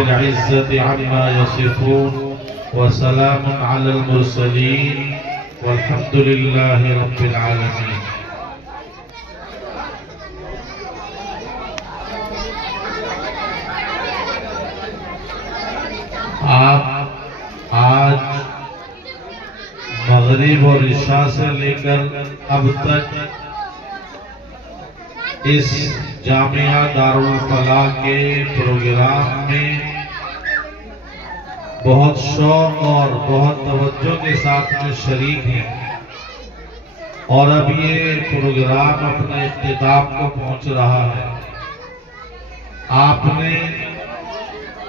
العزة عما يصفون وسلام على المرسلين والحمد لله رب العالمين. آپ آج مغرب اور عشاء سے لے کر اب تک اس جامعہ دارالفلاح کے پروگرام میں بہت شوق اور بہت توجہ کے ساتھ میں شریک ہیں، اور اب یہ پروگرام اپنے اختتام کو پہنچ رہا ہے۔ آپ نے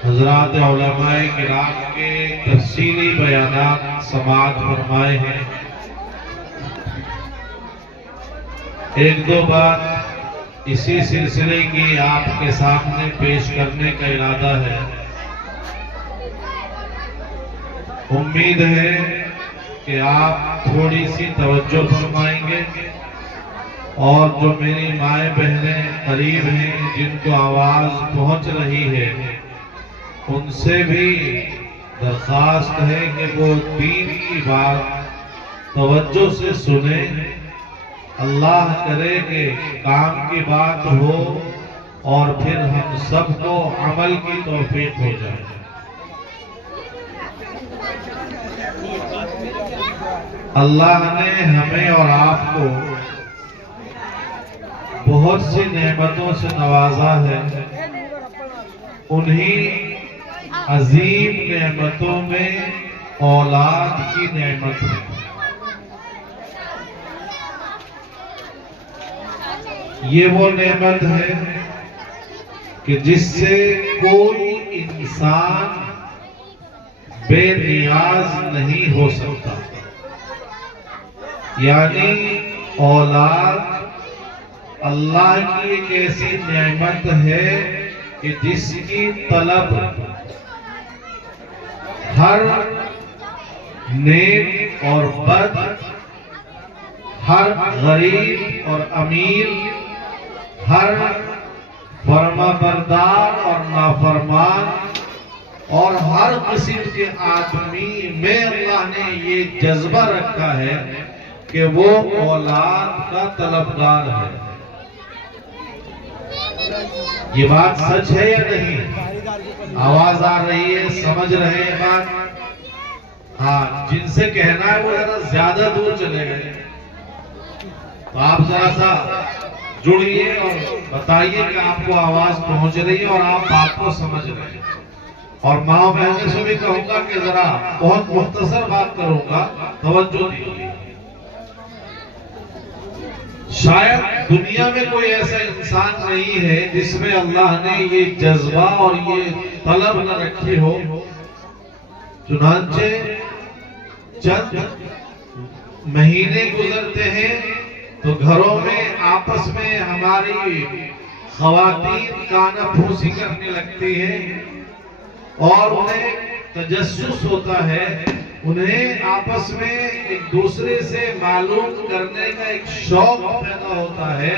حضرات علماء کرام کے تفصیلی بیانات سماعت فرمائے ہیں۔ ایک دو بات اسی سلسلے کی آپ کے سامنے پیش کرنے کا ارادہ ہے۔ امید ہے کہ آپ تھوڑی سی توجہ فرمائیں گے، اور جو میری مائیں بہنیں قریب ہیں جن کو آواز پہنچ رہی ہے، ان سے بھی درخواست ہے کہ وہ دین کی بات توجہ سے سنیں۔ اللہ کرے کہ کام کی بات ہو اور پھر ہم سب کو عمل کی توفیق ہو جائے۔ اللہ نے ہمیں اور آپ کو بہت سی نعمتوں سے نوازا ہے۔ انہی عظیم نعمتوں میں اولاد کی نعمت ہے۔ یہ وہ نعمت ہے کہ جس سے کوئی انسان بے نیاز نہیں ہو سکتا، یعنی اولاد اللہ کی ایک ایسی نعمت ہے کہ جس کی طلب ہر نیک اور بد، ہر غریب اور امیر، ہر فرما بردار اور نافرمان، اور ہر قسم کے آدمی میں اللہ نے یہ جذبہ رکھا ہے کہ وہ اولاد کا طلبگار ہے۔ یہ بات سچ ہے یا نہیں؟ آواز آ رہی ہے؟ سمجھ رہے ہیں بات؟ ہاں، جن سے کہنا ہے وہ ذرا زیادہ دور چلے گئے، تو آپ ذرا سا جڑیے اور بتائیے کہ آپ کو آواز پہنچ رہی ہے اور آپ بات کو سمجھ رہے ہیں۔ اور ماں بہنوں سے بھی کہوں گا کہ ذرا بہت مختصر بات کروں گا، توجہ دیجیے۔ شاید دنیا میں کوئی ایسا انسان نہیں ہے جس میں اللہ نے یہ جذبہ اور یہ طلب نہ رکھی ہو۔ چنانچہ چند مہینے گزرتے ہیں تو گھروں میں آپس میں ہماری خواتین کانا پھوسی کرنے لگتی ہیں، اور انہیں تجسس ہوتا ہے، انہیں آپس میں ایک دوسرے سے معلوم کرنے کا ایک شوق پیدا ہوتا ہے،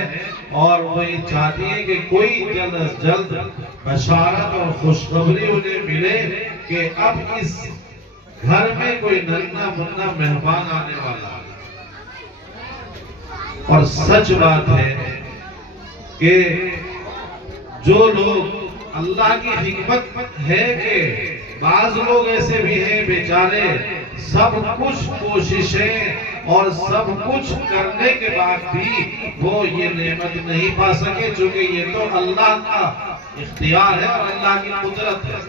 اور وہ یہ چاہتی ہے کہ کوئی جلد از جلد بشارت اور خوشخبری انہیں ملے کہ اب اس گھر میں کوئی ننھا منھا مہمان آنے والا ہے۔ اور سچ بات ہے کہ جو لوگ، اللہ کی حکمت ہے کہ بعض لوگ ایسے بھی ہیں بیچارے سب کچھ کوششیں اور سب کچھ کرنے کے بعد بھی وہ یہ نعمت نہیں پا سکے، چونکہ یہ تو اللہ کا اختیار ہے اور اللہ کی قدرت ہے۔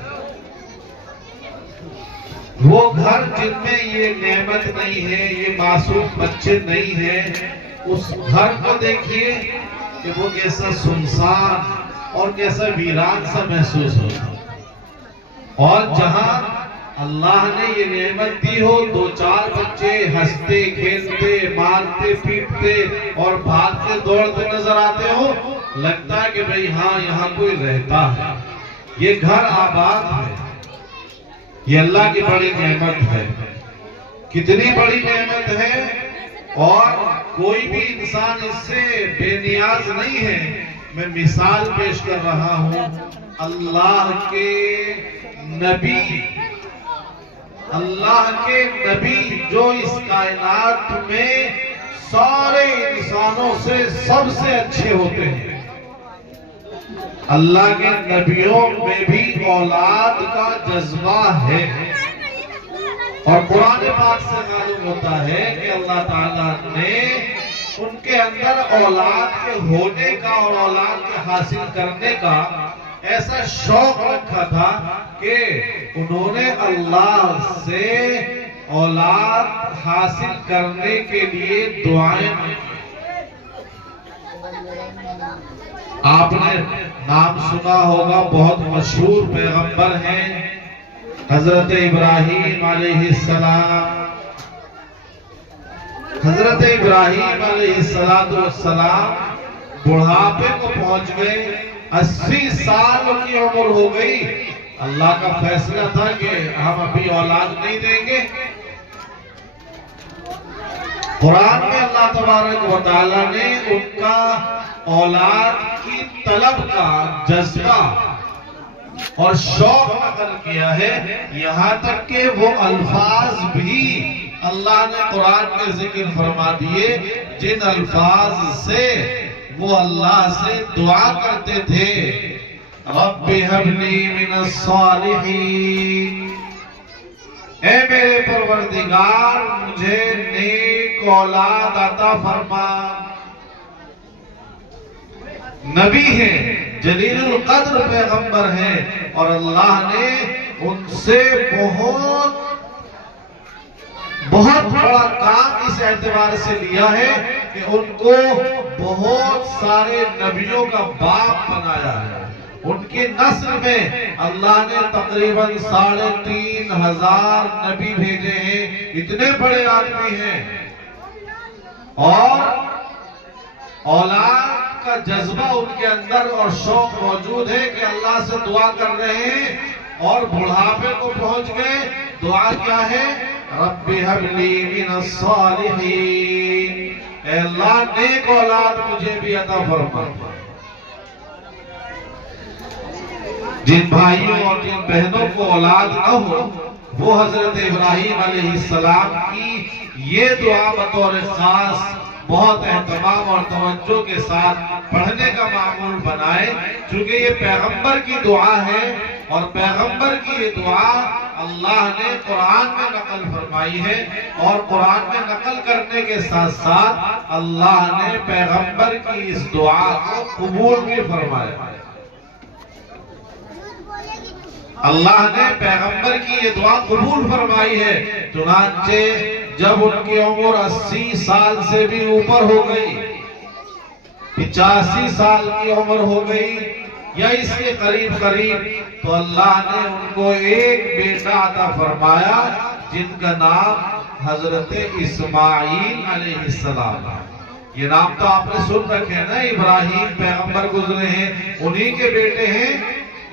وہ گھر جن میں یہ نعمت نہیں ہے، یہ معصوم بچے نہیں ہیں، اس گھر کو دیکھیے کہ وہ کیسا سنسان اور کیسا ویران سا محسوس ہوتا۔ اور جہاں اللہ نے یہ نعمت دی ہو، دو چار بچے ہنستے کھیلتے مارتے پیٹتے اور بھاگتے دوڑتے نظر آتے ہو، لگتا ہے کہ بھئی ہاں یہاں کوئی رہتا ہے، یہ گھر آباد ہے۔ یہ اللہ کی بڑی نعمت ہے۔ کتنی بڑی نعمت ہے، اور کوئی بھی انسان اس سے بے نیاز نہیں ہے۔ میں مثال پیش کر رہا ہوں اللہ کے نبی، اللہ کے نبی جو اس کائنات میں سارے انسانوں سے سب سے اچھے ہوتے ہیں، اللہ کے نبیوں میں بھی اولاد کا جذبہ ہے، اور قرآن پاک سے معلوم ہوتا ہے کہ اللہ تعالیٰ نے ان کے اندر اولاد کے ہونے کا اور اولاد کے حاصل کرنے کا ایسا شوق رکھا تھا کہ انہوں نے اللہ سے اولاد حاصل کرنے کے لیے دعائیں مانگی۔ آپ نے نام سنا ہوگا، بہت مشہور پیغمبر ہیں حضرت ابراہیم علیہ السلام۔ حضرت ابراہیم علیہ السلام بڑھاپے کو پہنچ گئے، 80 سال کی عمر ہو گئی۔ اللہ کا فیصلہ تھا کہ ہم ابھی اولاد نہیں دیں گے۔ قرآن میں اللہ تبارک و تعالیٰ نے ان کا اولاد کی طلب کا جذبہ اور شوق نقل کیا ہے، یہاں تک کہ وہ الفاظ بھی اللہ نے قرآن میں ذکر فرما دیے جن الفاظ سے وہ اللہ سے دعا کرتے تھے، رب ہب لی من الصالحین، اے میرے پروردگار مجھے نیک اولاد عطا فرما۔ نبی ہیں، جلیل القدر پیغمبر ہیں، اور اللہ نے ان سے بہت بڑا کام اس اعتبار سے لیا ہے کہ ان کو بہت سارے نبیوں کا باپ بنایا ہے۔ ان کی نسل میں اللہ نے تقریباً 3500 نبی بھیجے ہیں، اتنے بڑے آدمی ہیں، اور اولاد کا جذبہ ان کے اندر اور شوق موجود ہے کہ اللہ سے دعا کر رہے ہیں، اور بڑھاپے کو پہنچ گئے۔ دعا کیا ہے؟ رب ہب لی من الصالحین، اے اللہ نیک اولاد مجھے بھی عطا فرما۔ جن بھائیوں اور جن بہنوں کو اولاد نہ ہو، وہ حضرت ابراہیم علیہ السلام کی یہ دعا بطور خاص بہت اہتمام اور توجہ کے ساتھ پڑھنے کا معمول بنائے، چونکہ یہ پیغمبر کی دعا ہے، اور پیغمبر کی یہ دعا اللہ نے قرآن میں نقل فرمائی ہے، اور قرآن میں نقل کرنے کے ساتھ ساتھ اللہ نے پیغمبر کی اس دعا کو قبول بھی فرمایا۔ اللہ نے پیغمبر کی یہ دعا قبول فرمائی ہے، چنانچہ جب ان کی عمر 80 سال سے بھی اوپر ہو گئی، 85 سال کی عمر ہو گئی یا اس کے قریب تو اللہ نے ان کو ایک بیٹا عطا فرمایا جن کا نام حضرت اسماعیل علیہ السلام ہے۔ یہ نام تو آپ نے سن رکھے ہیں نا، ابراہیم پیغمبر گزرے ہیں، انہی کے بیٹے ہیں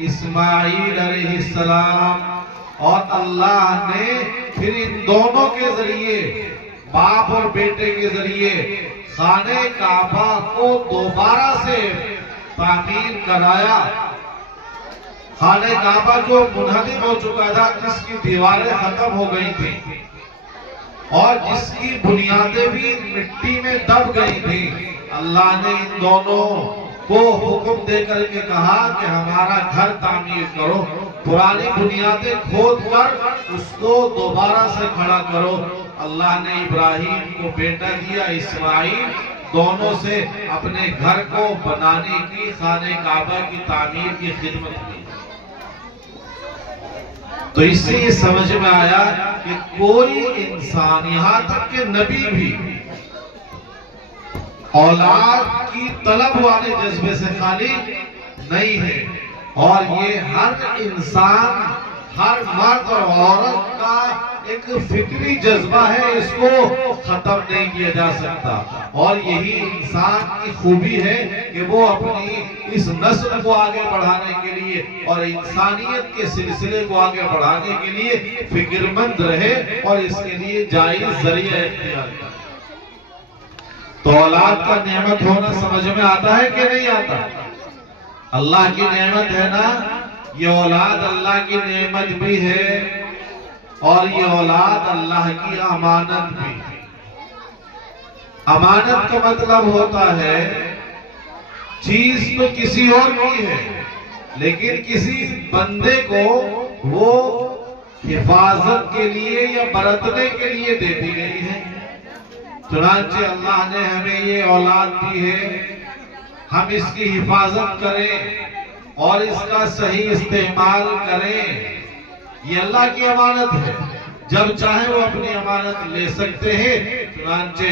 اسماعیل علیہ السلام، اور اللہ نے پھر ان دونوں کے ذریعے، باپ اور بیٹے کے ذریعے، خانہ کعبہ کو دوبارہ سے تعمیر کرایا۔ خانہ کعبہ جو منہدم ہو چکا تھا، جس کی دیواریں ختم ہو گئی تھی اور جس کی بنیادیں بھی مٹی میں دب گئی تھی، اللہ نے ان دونوں کو حکم دے کر کے کہا کہ ہمارا گھر تعمیر کرو، پرانی بنیادیں کھود کر اس کو دوبارہ سے کھڑا کرو۔ اللہ نے ابراہیم کو بیٹا دیا اسماعیل، دونوں سے اپنے گھر کو بنانے کی، خانہ کعبہ کی تعمیر کی خدمت کی۔ تو اس سے یہ سمجھ میں آیا کہ کوئی انسان، یہاں تک کہ نبی بھی، اولاد کی طلب والے جذبے سے خالی نہیں ہے، اور یہ ہر انسان، ہر مرد اور عورت کا ایک فطری جذبہ ہے، اس کو ختم نہیں کیا جا سکتا، اور یہی انسان کی خوبی ہے کہ وہ اپنی اس نسل کو آگے بڑھانے کے لیے اور انسانیت کے سلسلے کو آگے بڑھانے کے لیے فکر مند رہے اور اس کے لیے جائز ذریعہ اختیار کرے۔ تو اولاد کا نعمت ہونا سمجھ میں آتا ہے کہ نہیں آتا؟ اللہ کی نعمت ہے نا، یہ اولاد اللہ کی نعمت بھی ہے اور یہ اولاد اللہ کی امانت بھی ہے۔ امانت کا مطلب ہوتا ہے چیز تو کسی اور کی ہے لیکن کسی بندے کو وہ حفاظت کے لیے یا برتنے کے لیے دے دی گئی ہے۔ چنانچہ اللہ نے ہمیں یہ اولاد دی ہے، ہم اس کی حفاظت کریں اور اس کا صحیح استعمال کریں، یہ اللہ کی امانت ہے۔ جب چاہیں وہ اپنی امانت لے سکتے ہیں۔ چنانچہ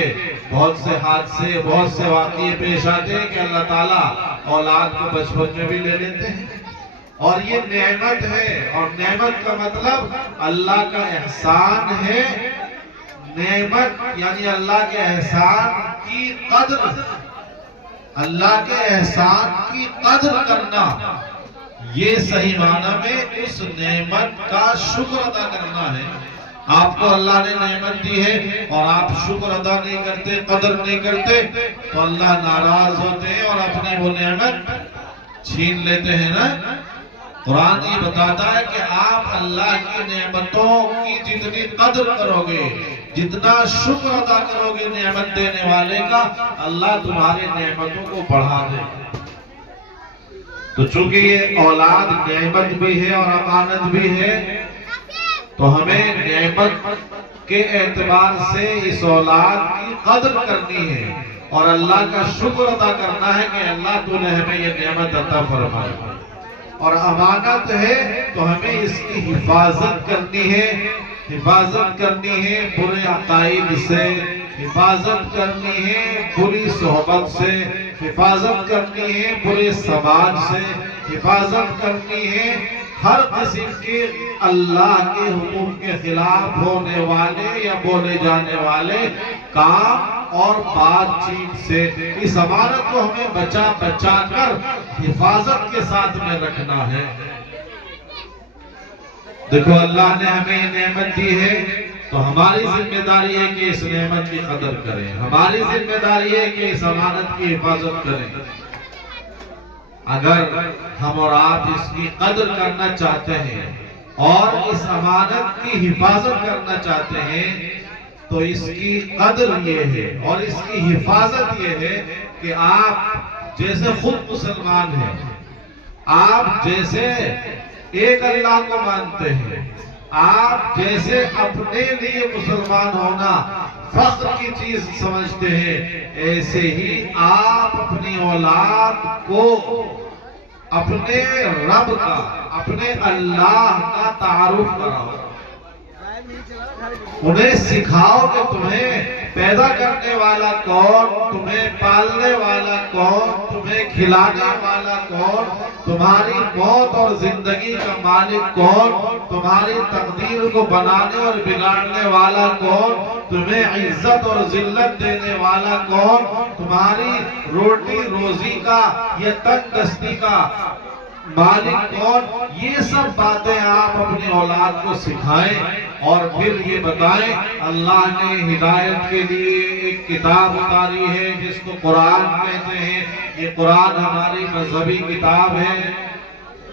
بہت سے حادثے، بہت سے واقعے پیش آتے ہیں کہ اللہ تعالیٰ اولاد کو بچپن میں بھی لے لیتے ہیں، اور یہ نعمت ہے، اور نعمت کا مطلب اللہ کا احسان ہے۔ نعمت یعنی اللہ کے احسان کی قدر، اللہ کے احسان کی قدر کرنا، یہ صحیح معنی میں اس نعمت کا شکر ادا کرنا ہے۔ آپ کو اللہ نے نعمت دی ہے اور آپ شکر ادا نہیں کرتے، قدر نہیں کرتے تو اللہ ناراض ہوتے ہیں اور اپنی وہ نعمت چھین لیتے ہیں نا۔ قرآن یہ بتاتا ہے کہ آپ اللہ کی نعمتوں کی جتنی قدر کرو گے، جتنا شکر ادا کرو گے نعمت دینے والے کا، اللہ تمہاری نعمتوں کو بڑھا دے گا۔ تو چونکہ یہ اولاد نعمت بھی ہے اور امانت بھی ہے، تو ہمیں نعمت کے اعتبار سے اس اولاد کی قدر کرنی ہے اور اللہ کا شکر ادا کرنا ہے کہ اللہ تو نے ہمیں یہ نعمت عطا فرمائی، اور امانت ہے تو ہمیں اس کی حفاظت کرنی ہے، حفاظت کرنی ہے برے عقائد سے، حفاظت کرنی ہے بری صحبت سے، حفاظت کرنی ہے برے سماج سے، حفاظت کرنی ہے ہر قسم کے اللہ کے حکم کے خلاف ہونے والے یا بولے جانے والے کام اور بات چیت سے۔ اس امانت کو ہمیں بچا بچا کر حفاظت کے ساتھ میں رکھنا ہے۔ دیکھو اللہ نے ہمیں یہ نعمت دی ہے تو ہماری ذمہ داری ہے کہ اس نعمت کی قدر کریں، ہماری ذمہ داری ہے کہ اس امانت کی حفاظت کریں۔ اگر ہم اور آپ اس کی قدر کرنا چاہتے ہیں اور اس امانت کی حفاظت کرنا چاہتے ہیں تو اس کی قدر یہ ہے اور اس کی حفاظت یہ ہے کہ آپ جیسے خود مسلمان ہیں، آپ جیسے ایک اللہ کو مانتے ہیں، آپ جیسے اپنے لیے مسلمان ہونا فخر کی چیز سمجھتے ہیں، ایسے ہی آپ اپنی اولاد کو اپنے رب کا، اپنے اللہ کا تعارف کراؤ، انہیں سکھاؤ کہ تمہیں پیدا کرنے والا کون، تمہیں پالنے والا کون، تمہیں کھلانے والا کون، تمہاری موت اور زندگی کا مالک کون، تمہاری تقدیر کو بنانے اور بگاڑنے والا کون، تمہیں عزت اور ذلت دینے والا کون، تمہاری روٹی روزی کا یا تنگ دستی کا مالک کون۔ یہ سب باتیں آپ اپنی اولاد کو سکھائیں اور پھر یہ بتائیں اللہ نے ہدایت کے لیے ایک کتاب اتاری ہے جس کو قرآن کہتے ہیں۔ یہ قرآن ہماری مذہبی کتاب ہے،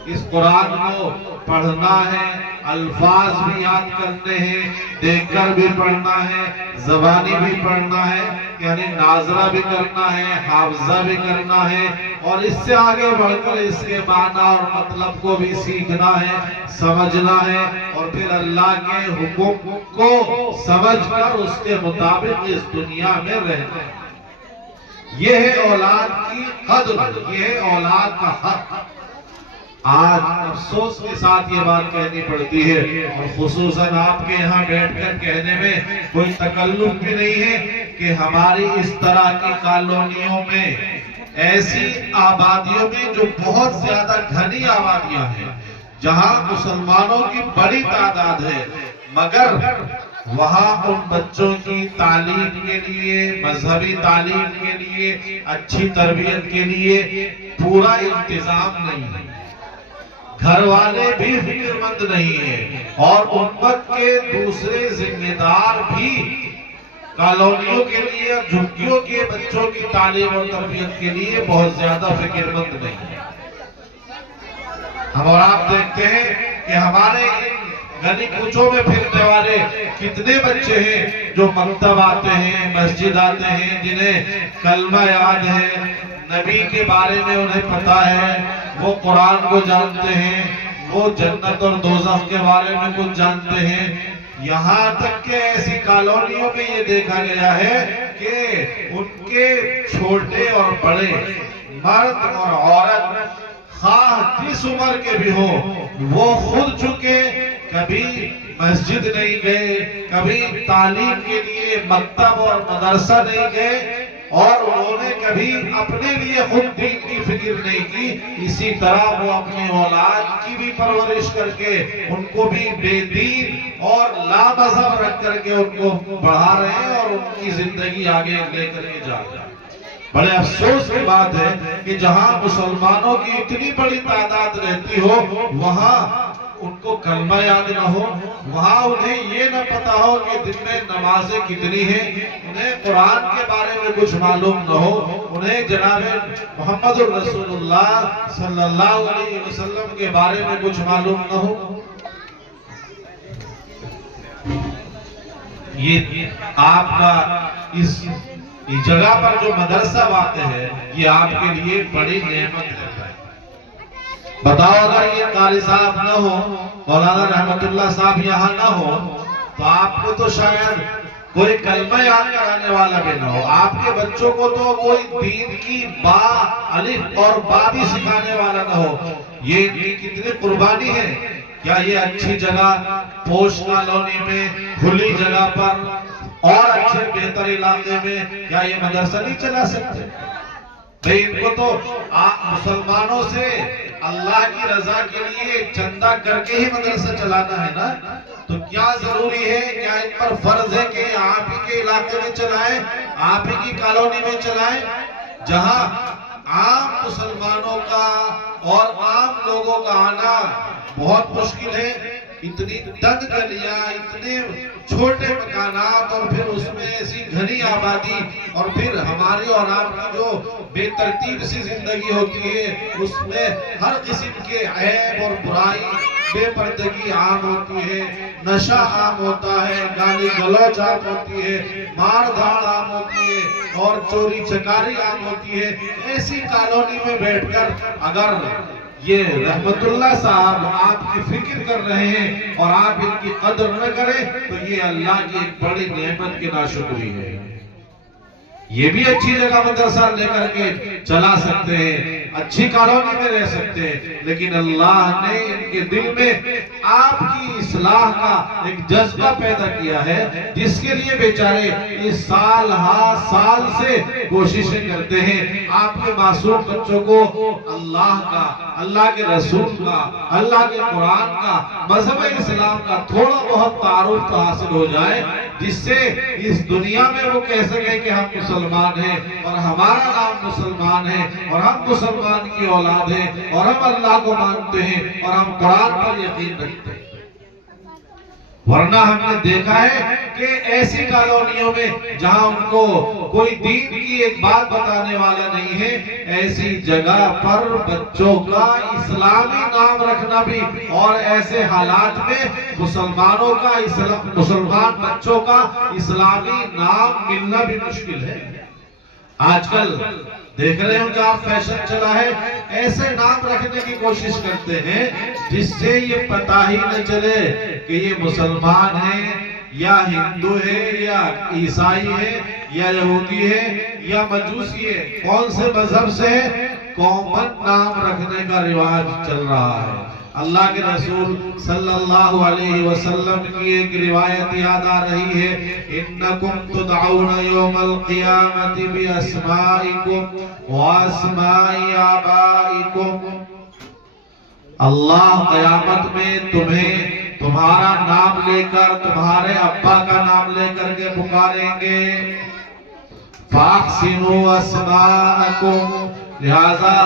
اس قرآن کو پڑھنا ہے، الفاظ بھی یاد کرنے ہیں، دیکھ کر بھی پڑھنا ہے، زبانی بھی پڑھنا ہے، یعنی ناظرہ بھی کرنا ہے، حافظہ بھی کرنا ہے، اور اس سے آگے بڑھ کر اس کے معنی اور مطلب کو بھی سیکھنا ہے، سمجھنا ہے، اور پھر اللہ کے حکم کو سمجھ کر اس کے مطابق اس دنیا میں رہنا ہے۔ یہ ہے اولاد کی قدر، یہ ہے اولاد کا حق۔ آج افسوس کے ساتھ یہ بات کہنی پڑتی ہے، اور خصوصاً آپ کے یہاں بیٹھ کر کہنے میں کوئی تکلف بھی نہیں ہے کہ ہماری اس طرح کی کالونیوں میں، ایسی آبادیوں میں جو بہت زیادہ گھنی آبادیاں ہیں، جہاں مسلمانوں کی بڑی تعداد ہے، مگر وہاں ان بچوں کی تعلیم کے لیے، مذہبی تعلیم کے لیے، اچھی تربیت کے لیے پورا انتظام نہیں ہے، گھر والے بھی فکر مند نہیں ہیں، اور امت کے دوسرے ذمہ دار بھی کالونیوں کے لیے اور جھگیوں کے بچوں کی تعلیم اور تربیت کے لیے بہت زیادہ فکر مند نہیں ہے۔ ہم اور آپ دیکھتے ہیں کہ ہمارے گلی کوچوں میں پھرنے والے کتنے بچے ہیں جو مکتب آتے ہیں، مسجد آتے ہیں، جنہیں کلمہ یاد ہے، نبی کے بارے میں انہیں پتا ہے، وہ قرآن کو جانتے ہیں، وہ جنت اور دوزخ کے بارے میں کچھ جانتے ہیں۔ یہاں تک کہ ایسی کالونیوں میں یہ دیکھا گیا ہے کہ ان کے چھوٹے اور بڑے، مرد اور عورت، خواہ جس عمر کے بھی ہو، وہ خود چکے کبھی مسجد نہیں گئے، کبھی تعلیم کے لیے مکتب اور مدرسہ نہیں گئے، اور انہوں نے کبھی اپنے لیے خود دین کی فکر نہیں کی۔ اسی طرح وہ اپنی اولاد کی بھی پرورش کر کے ان کو بھی بے دین اور لا مذہب رکھ کر کے ان کو بڑھا رہے ہیں اور ان کی زندگی آگے لے کر کے جا رہے ہیں۔ بڑے افسوس کی بات ہے کہ جہاں مسلمانوں کی اتنی بڑی تعداد رہتی ہو، وہاں ان کو کلمہ یاد نہ ہو، وہاں انہیں یہ نہ پتا ہو کہ دن میں نمازیں کتنی ہیں، انہیں قرآن کے بارے میں کچھ معلوم نہ ہو، انہیں جناب محمد الرسول اللہ صلی اللہ علیہ وسلم کے بارے میں کچھ معلوم نہ ہو۔ یہ آپ کا اس جگہ پر جو مدرسہ واقع ہے، یہ آپ کے لیے بڑی نعمت ہے۔ بتاؤ اگر یہ قاری صاحب نہ ہو، مولانا رحمت اللہ صاحب یہاں نہ ہو، تو آپ کو تو شاید کوئی کلمہ یاد کرانے والا بھی نہ ہو، آپ کے بچوں کو تو کوئی دین کی با، الف اور با بھی سکھانے والا نہ ہو۔ یہ کتنی قربانی ہے۔ کیا یہ اچھی جگہ، پوش کالونی میں، کھلی جگہ پر اور اچھے بہتر علاقے میں کیا یہ مدرسہ نہیں چلا سکتے؟ بھئی ان کو تو مسلمانوں سے اللہ کی رضا کے لیے چندہ کر کے ہی مدرسہ چلانا ہے نا، تو کیا ضروری ہے، کیا ان پر فرض ہے کہ آپ ہی کے علاقے میں چلائیں، آپ ہی کی کالونی میں چلائیں، جہاں عام مسلمانوں کا اور عام لوگوں کا آنا بہت مشکل ہے۔ اتنی تنگ گلیاں، اتنے چھوٹے مکانات، اور پھر اس میں ایسی گھنی آبادی، اور پھر ہماری اور آپ کی جو بے ترتیب سی زندگی ہوتی ہے، اس میں ہر قسم کے عیب اور برائی، بے پردگی عام ہوتی ہے، نشہ عام ہوتا ہے، گالی گلوچ عام ہوتی ہے، مار دھاڑ عام ہوتی ہے، اور چوری چکاری عام ہوتی ہے۔ ایسی کالونی میں بیٹھ کر اگر یہ رحمت اللہ صاحب آپ کی فکر کر رہے ہیں اور آپ ان کی قدر نہ کریں، تو یہ اللہ کی ایک بڑی نعمت کی ناشکری ہے۔ یہ بھی اچھی جگہ مدرسہ لے کر کے چلا سکتے ہیں، اچھی کالونی میں رہ سکتے ہیں، لیکن اللہ نے ان کے دل میں آپ کی اصلاح کا ایک جذبہ پیدا کیا ہے، جس کے لیے بیچارے اس سال ہا سال سے کوششیں کرتے ہیں آپ کے معصوم بچوں کو اللہ کا، اللہ کے رسول کا، اللہ کے قرآن کا، مذہب اسلام کا تھوڑا بہت تعارف تو حاصل ہو جائے، جس سے اس دنیا میں وہ کہہ سکیں کہ ہم مسلمان ہیں اور ہمارا نام مسلمان ہے اور ہم مسلمان کی اولاد ہیں اور ہم اللہ کو مانتے ہیں اور ہم قرآن پر یقین رکھتے ہیں۔ ورنہ ہم نے دیکھا ہے کہ ایسی کالونیوں میں جہاں ان کو کوئی دین کی ایک بات بتانے والا نہیں ہے، ایسی جگہ پر بچوں کا اسلامی نام رکھنا بھی، اور ایسے حالات میں مسلمانوں کا، مسلمان بچوں کا اسلامی نام ملنا بھی مشکل ہے۔ آج کل دیکھ رہے ہوں کہ آپ فیشن چلا ہے، ایسے نام رکھنے کی کوشش کرتے ہیں جس سے یہ پتہ ہی نہ چلے کہ یہ مسلمان ہے یا ہندو ہے یا عیسائی ہے یا یہودی ہے یا مجوسی ہے، کون سے مذہب سے ہے، کامن نام رکھنے کا رواج چل رہا ہے۔ اللہ کے رسول صلی اللہ علیہ وسلم کی ایک روایت یاد آ رہی ہے، انکم تدعون یوم القیامت باسمائکم واسماء آبائکم، اللہ قیامت میں تمہیں تمہارا نام لے کر، تمہارے ابا کا نام لے کر کے پکاریں گے، فاحسنوا اسماءکم، لہذا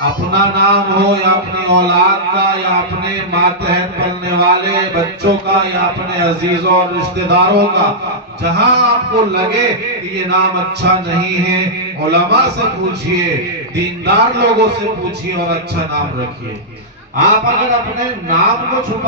اپنا نام ہو یا اپنی اولاد کا یا اپنے ماتحت پلنے والے بچوں کا یا اپنے عزیزوں اور رشتہ داروں کا، جہاں آپ کو لگے کہ یہ نام اچھا نہیں ہے، علماء سے پوچھئے، دیندار لوگوں سے پوچھئے اور اچھا نام رکھئے۔ آپ اگر اپنے نام کو چھپا